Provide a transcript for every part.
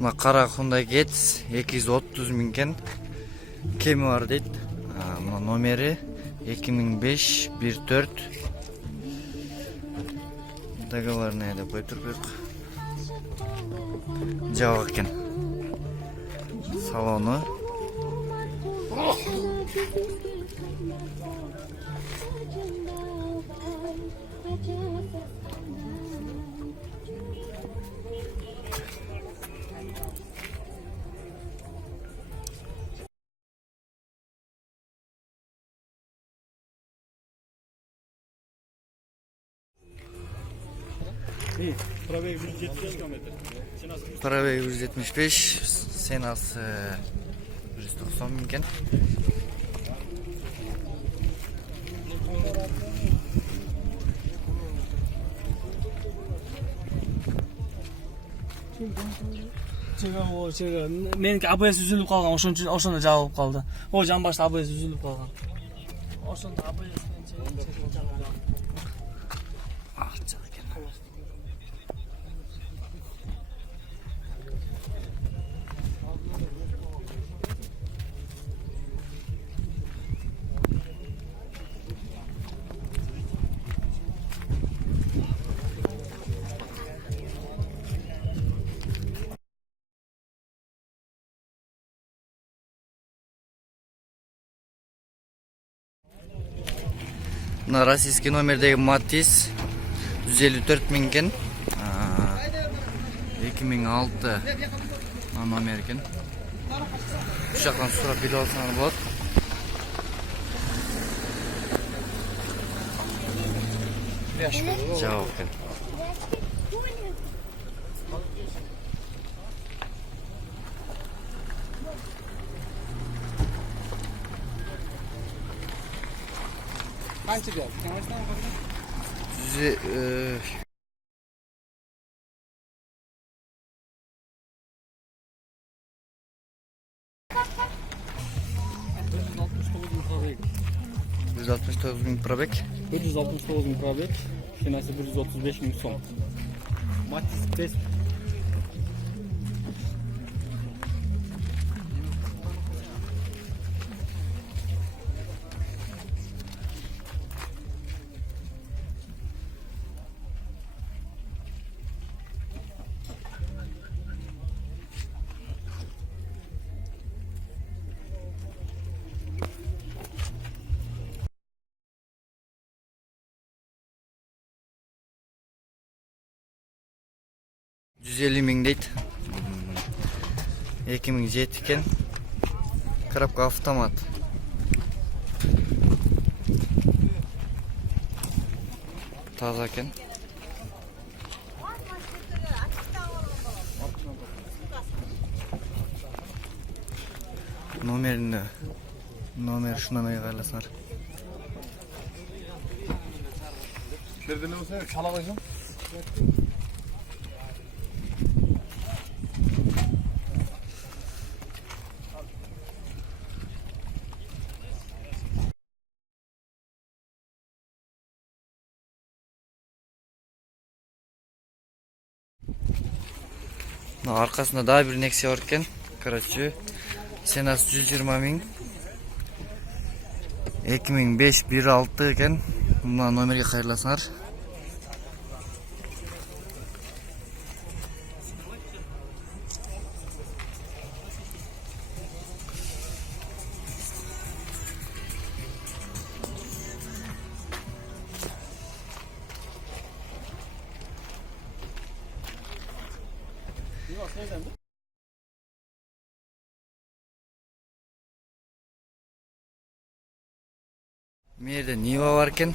Мына кара Hyundai Getz 230 миң екен. Кеми бар дейді. Мына номері 2005-14. Договорная деп қойып тұр. Жабық екен. Салоны. Пробег 175 км. Пробег 175, ценасы 190 миң екен. 제가 меники ABS үзүлүп калган, ошондо жабылып калды. О жан башта ABS үзүлүп калган. Ошондо ABS Мына российский номердегі Matiz 154 миң екен. 2006 номер екен. Үш жақтан сұрап биліп алсаңыз болады. Жауап екен. Qancha gap? Kamashdan qolgan? 169 миң пробег. 169 миң пробег. Шинасы 135 миң сом. Matiz тест 150 ming deydi. 2007 eкен. Коробка автомат. Таза екен. Номер шунан айғайласыңар. Nereden olsa çala koyacağım. Arkasında daha bir Nexia var eкен. Короче, сенасы 120 миң. 2005 1.6 екен. Мына номерге қайырласыңар. Мерде Нива бар екен.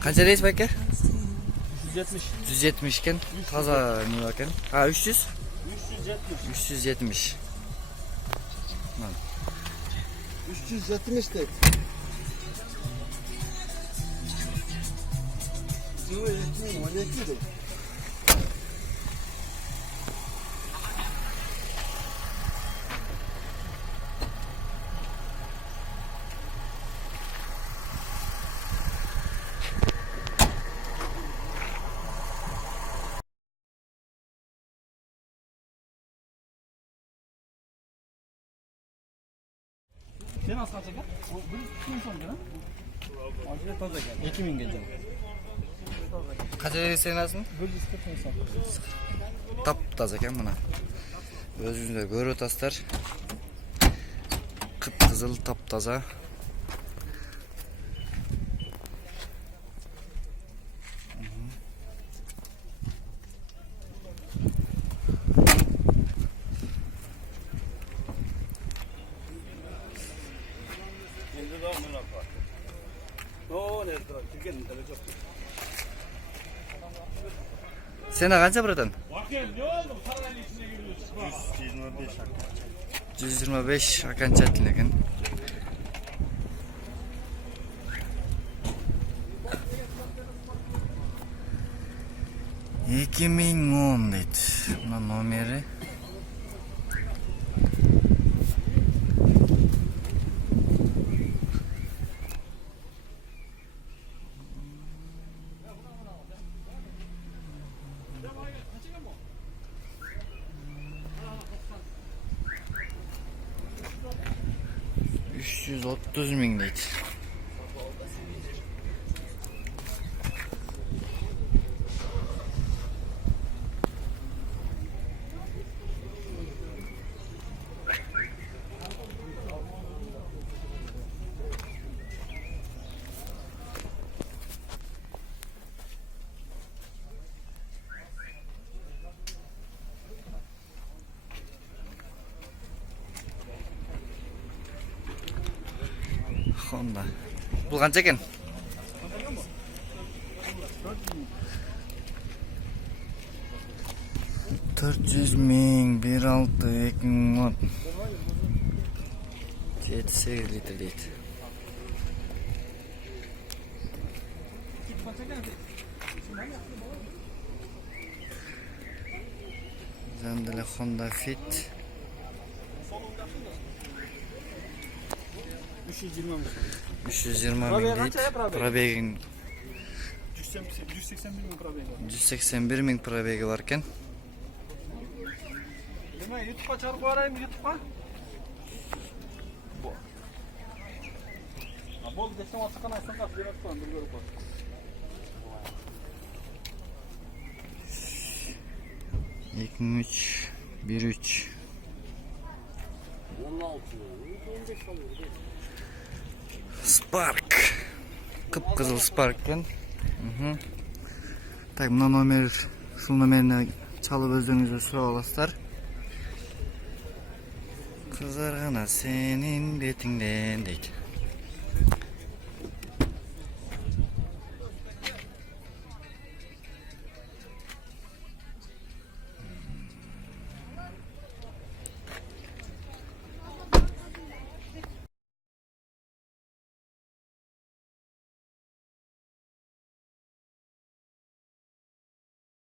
Қанша дейсіз бәке? 170. 170 екен. Таза Нива екен. 300? 370. 370. 370 de. Sıvı 12 de. Sen aslan çeker. O bir kim son gelen? Acele taze gel. 2000 geleceğim. Қанша дейсіз сенасын? 140 insan. Тап-таза екен мына. Өзіңіздер көріп отырсыздар. Қып-қызыл, тап-таза. Sena қанша братан? 125 окончательный екен. Екі мың он дейді. Мына номері. $330 миң дейді. Honda. Бұл қанша екен? 400 миң, 1.6, 2010. 7-8 литр дейді. Зәнділі Honda Fit. 320 миң дейді. Пробегін 181 миң пробегі бар екен. YouTube'a çarpı arayayım YouTube'a. Bol desem atkan aysan kapı yemek falan dur görüp bak. Ekin 1.3 Spark. Kıpkızıl Spark екен. Так, мына номер Ушул номеrini çalıp özlüğünüzü surap alasыздар. Kızargana senin betiңден дейт.